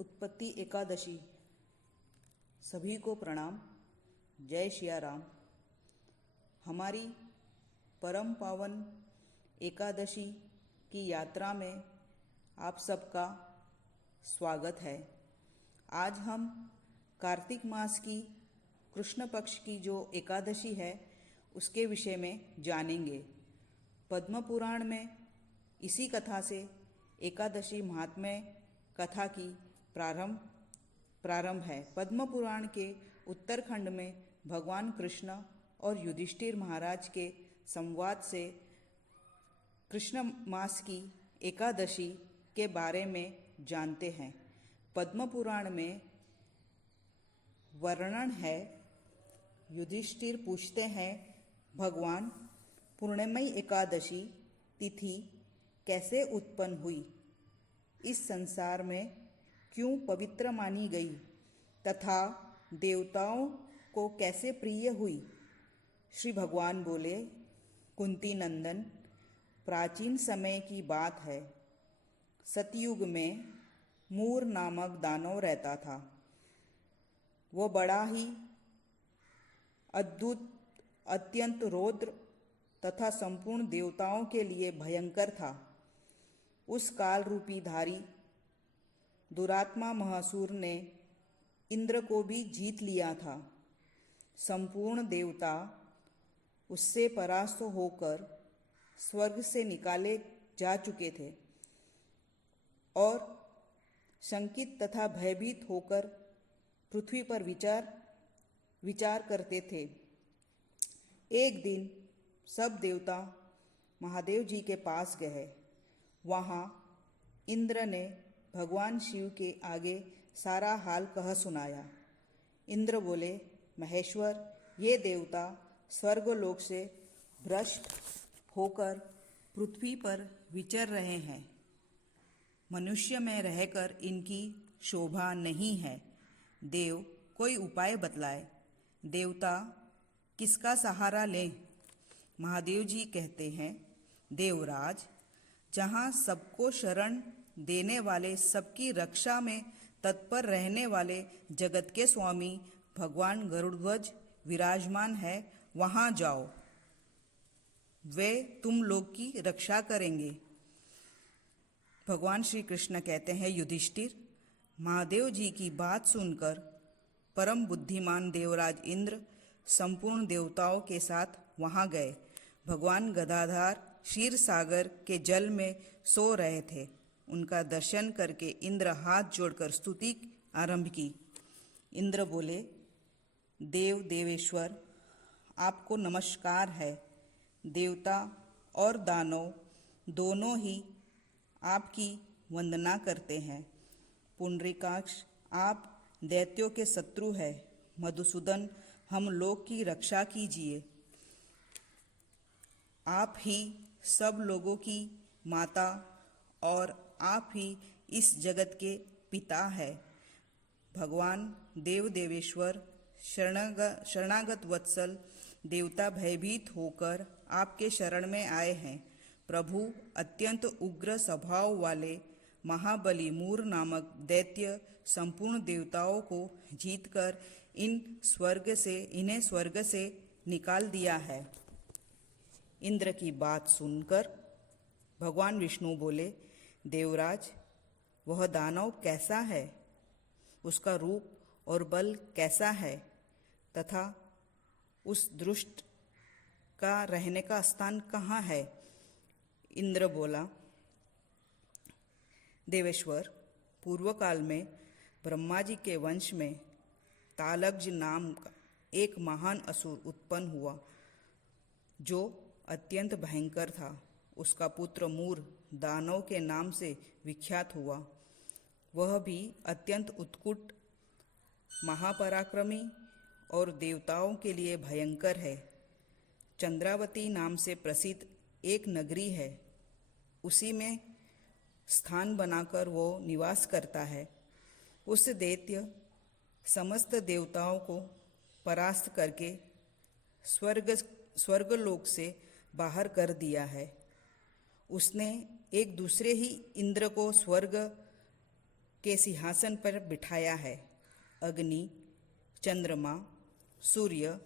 उत्पत्ति एकादशी। सभी को प्रणाम। जय सिया राम। हमारी परम पावन एकादशी की यात्रा में आप सबका स्वागत है। आज हम कार्तिक मास की कृष्ण पक्ष की जो एकादशी है उसके विषय में जानेंगे। पद्म पुराण में इसी कथा से एकादशी महात्म्य कथा की प्रारंभ है। पद्म पुराण के उत्तरखंड में भगवान कृष्ण और युधिष्ठिर महाराज के संवाद से कृष्ण मास की एकादशी के बारे में जानते हैं। पद्म पुराण में वर्णन है। युधिष्ठिर पूछते हैं, भगवान, पूर्णिमा एकादशी तिथि कैसे उत्पन्न हुई, इस संसार में क्यों पवित्र मानी गई तथा देवताओं को कैसे प्रिय हुई। श्री भगवान बोले, कुंती नंदन, प्राचीन समय की बात है। सतयुग में मूर नामक दानव रहता था। वो बड़ा ही अद्भुत, अत्यंत रौद्र तथा संपूर्ण देवताओं के लिए भयंकर था। उस काल रूपी धारी दुरात्मा महासुर ने इंद्र को भी जीत लिया था। संपूर्ण देवता उससे परास्त होकर स्वर्ग से निकाले जा चुके थे और शंकित तथा भयभीत होकर पृथ्वी पर विचार करते थे। एक दिन सब देवता महादेव जी के पास गए। वहाँ इंद्र ने भगवान शिव के आगे सारा हाल कह सुनाया। इंद्र बोले, महेश्वर, ये देवता स्वर्गलोक से भ्रष्ट होकर पृथ्वी पर विचर रहे हैं। मनुष्य में रहकर इनकी शोभा नहीं है। देव कोई उपाय बतलाए। देवता किसका सहारा लें। महादेव जी कहते हैं, देवराज, जहाँ सबको शरण देने वाले, सबकी रक्षा में तत्पर रहने वाले जगत के स्वामी भगवान गरुड़ध्वज विराजमान है, वहाँ जाओ। वे तुम लोग की रक्षा करेंगे। भगवान श्री कृष्ण कहते हैं, युधिष्ठिर, महादेव जी की बात सुनकर परम बुद्धिमान देवराज इंद्र संपूर्ण देवताओं के साथ वहाँ गए। भगवान गदाधार क्षीर सागर के जल में सो रहे थे। उनका दर्शन करके इंद्र हाथ जोड़कर स्तुति आरंभ की। इंद्र बोले, देव देवेश्वर, आपको नमस्कार है। देवता और दानव दोनों ही आपकी वंदना करते हैं। पुंडरीकाक्ष, आप दैत्यों के शत्रु है। मधुसूदन, हम लोग की रक्षा कीजिए। आप ही सब लोगों की माता और आप ही इस जगत के पिता है। भगवान देव देवेश्वर, शरणागत वत्सल देवता भयभीत होकर आपके शरण में आए हैं। प्रभु, अत्यंत उग्र स्वभाव वाले महाबली मूर नामक दैत्य संपूर्ण देवताओं को जीतकर इन्हें स्वर्ग से निकाल दिया है। इंद्र की बात सुनकर भगवान विष्णु बोले, देवराज, वह दानव कैसा है, उसका रूप और बल कैसा है तथा उस दुष्ट का रहने का स्थान कहाँ है। इंद्र बोला, देवेश्वर, पूर्व काल में ब्रह्मा जी के वंश में तालज्ञ नाम का एक महान असुर उत्पन्न हुआ जो अत्यंत भयंकर था। उसका पुत्र मूर दानव के नाम से विख्यात हुआ। वह भी अत्यंत उत्कुट, महापराक्रमी और देवताओं के लिए भयंकर है। चंद्रावती नाम से प्रसिद्ध एक नगरी है, उसी में स्थान बनाकर वो निवास करता है। उस दैत्य समस्त देवताओं को परास्त करके स्वर्गलोक से बाहर कर दिया है। उसने एक दूसरे ही इंद्र को स्वर्ग के सिंहासन पर बिठाया है। अग्नि, चंद्रमा, सूर्य,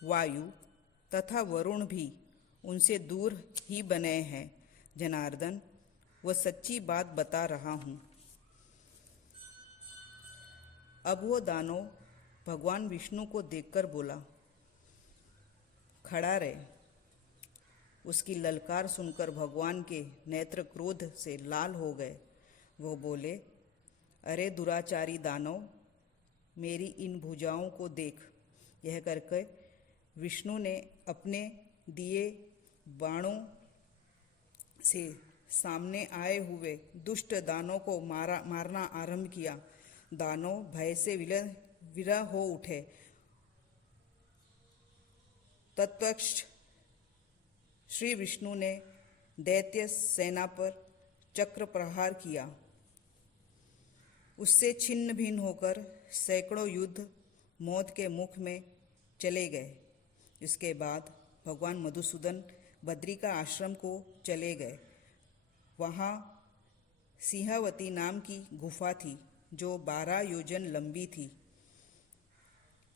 वायु तथा वरुण भी उनसे दूर ही बने हैं। जनार्दन, वह सच्ची बात बता रहा हूँ। अब वो दानव भगवान विष्णु को देखकर बोला, खड़ा रहे। उसकी ललकार सुनकर भगवान के नेत्र क्रोध से लाल हो गए। वो बोले, अरे दुराचारी दानव, मेरी इन भुजाओं को देख। यह करके विष्णु ने अपने दिए बाणों से सामने आए हुए दुष्ट दानव को मारना आरंभ किया। दानव भय से विरह हो उठे। तत्पश्चात श्री विष्णु ने दैत्य सेना पर चक्र प्रहार किया। उससे छिन्न भिन्न होकर सैकड़ों युद्ध मौत के मुख में चले गए। इसके बाद भगवान मधुसूदन बद्री का आश्रम को चले गए। वहाँ सिंहावती नाम की गुफा थी जो 12 योजन लंबी थी।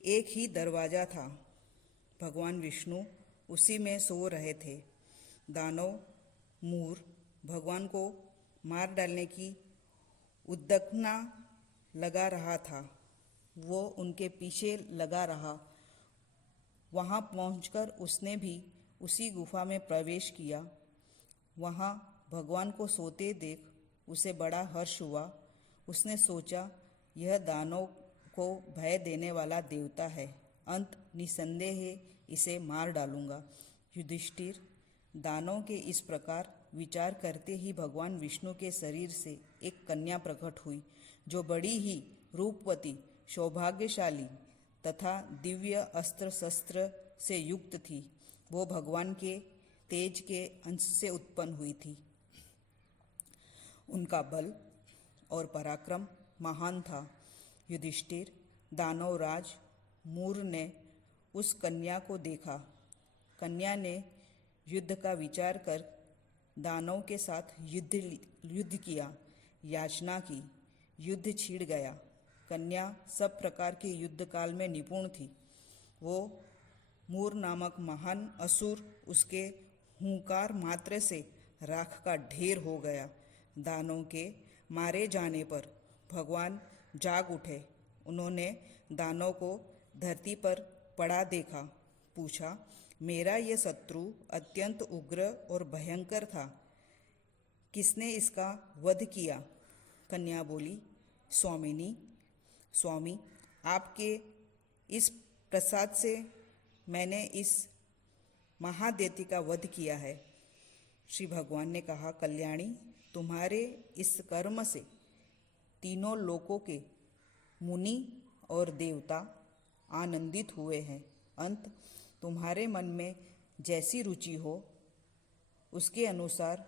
एक ही दरवाजा था। भगवान विष्णु उसी में सो रहे थे। दानव मूर भगवान को मार डालने की उद्दंडना लगा रहा था। वो उनके पीछे लगा रहा। वहाँ पहुंचकर उसने भी उसी गुफा में प्रवेश किया। वहाँ भगवान को सोते देख उसे बड़ा हर्ष हुआ। उसने सोचा, यह दानव को भय देने वाला देवता है। अंत निसंदेह इसे मार डालूंगा। युधिष्ठिर, दानव के इस प्रकार विचार करते ही भगवान विष्णु के शरीर से एक कन्या प्रकट हुई, जो बड़ी ही रूपवती, सौभाग्यशाली तथा दिव्य अस्त्र शस्त्र से युक्त थी। वो भगवान के तेज के अंश से उत्पन्न हुई थी। उनका बल और पराक्रम महान था। युधिष्ठिर, दानवराज मूर ने उस कन्या को देखा। कन्या ने युद्ध का विचार कर दानव के साथ युद्ध किया, याचना की। युद्ध छिड़ गया। कन्या सब प्रकार के युद्ध काल में निपुण थी। वो मूर नामक महान असुर उसके हुंकार मात्र से राख का ढेर हो गया। दानव के मारे जाने पर भगवान जाग उठे। उन्होंने दानव को धरती पर पड़ा देखा। पूछा, मेरा ये शत्रु अत्यंत उग्र और भयंकर था। किसने इसका वध किया? कन्या बोली, स्वामी, आपके इस प्रसाद से मैंने इस महादैत्य का वध किया है। श्री भगवान ने कहा, कल्याणी, तुम्हारे इस कर्म से तीनों लोकों के मुनि और देवता आनंदित हुए हैं। अंत तुम्हारे मन में जैसी रुचि हो उसके अनुसार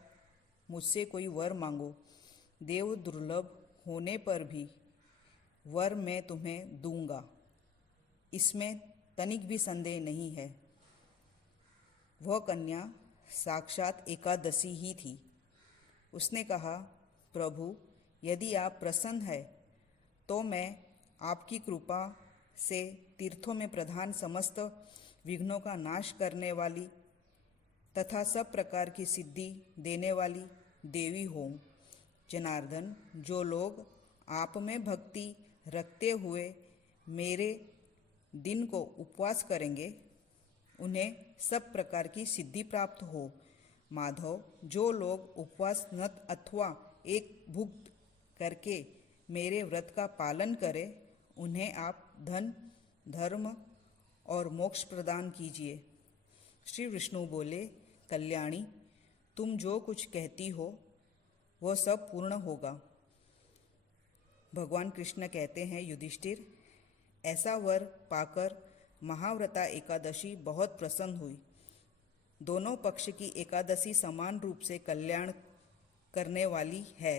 मुझसे कोई वर मांगो। देव दुर्लभ होने पर भी वर मैं तुम्हें दूंगा, इसमें तनिक भी संदेह नहीं है। वह कन्या साक्षात एकादशी ही थी। उसने कहा, प्रभु, यदि आप प्रसन्न हैं तो मैं आपकी कृपा से तीर्थों में प्रधान समस्त विघ्नों का नाश करने वाली तथा सब प्रकार की सिद्धि देने वाली देवी हूँ। जनार्दन, जो लोग आप में भक्ति रखते हुए मेरे दिन को उपवास करेंगे, उन्हें सब प्रकार की सिद्धि प्राप्त हो। माधव, जो लोग उपवास नत अथवा एक भुक्त करके मेरे व्रत का पालन करें, उन्हें आप धन, धर्म और मोक्ष प्रदान कीजिए। श्री विष्णु बोले, कल्याणी, तुम जो कुछ कहती हो वह सब पूर्ण होगा। भगवान कृष्ण कहते हैं, युधिष्ठिर, ऐसा वर पाकर महाव्रता एकादशी बहुत प्रसन्न हुई। दोनों पक्ष की एकादशी समान रूप से कल्याण करने वाली है।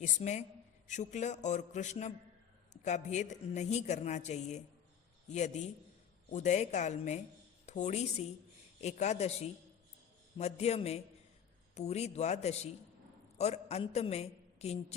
इसमें शुक्ल और कृष्ण का भेद नहीं करना चाहिए। यदि उदय काल में थोड़ी सी एकादशी, मध्य में पूरी द्वादशी और अंत में किंचित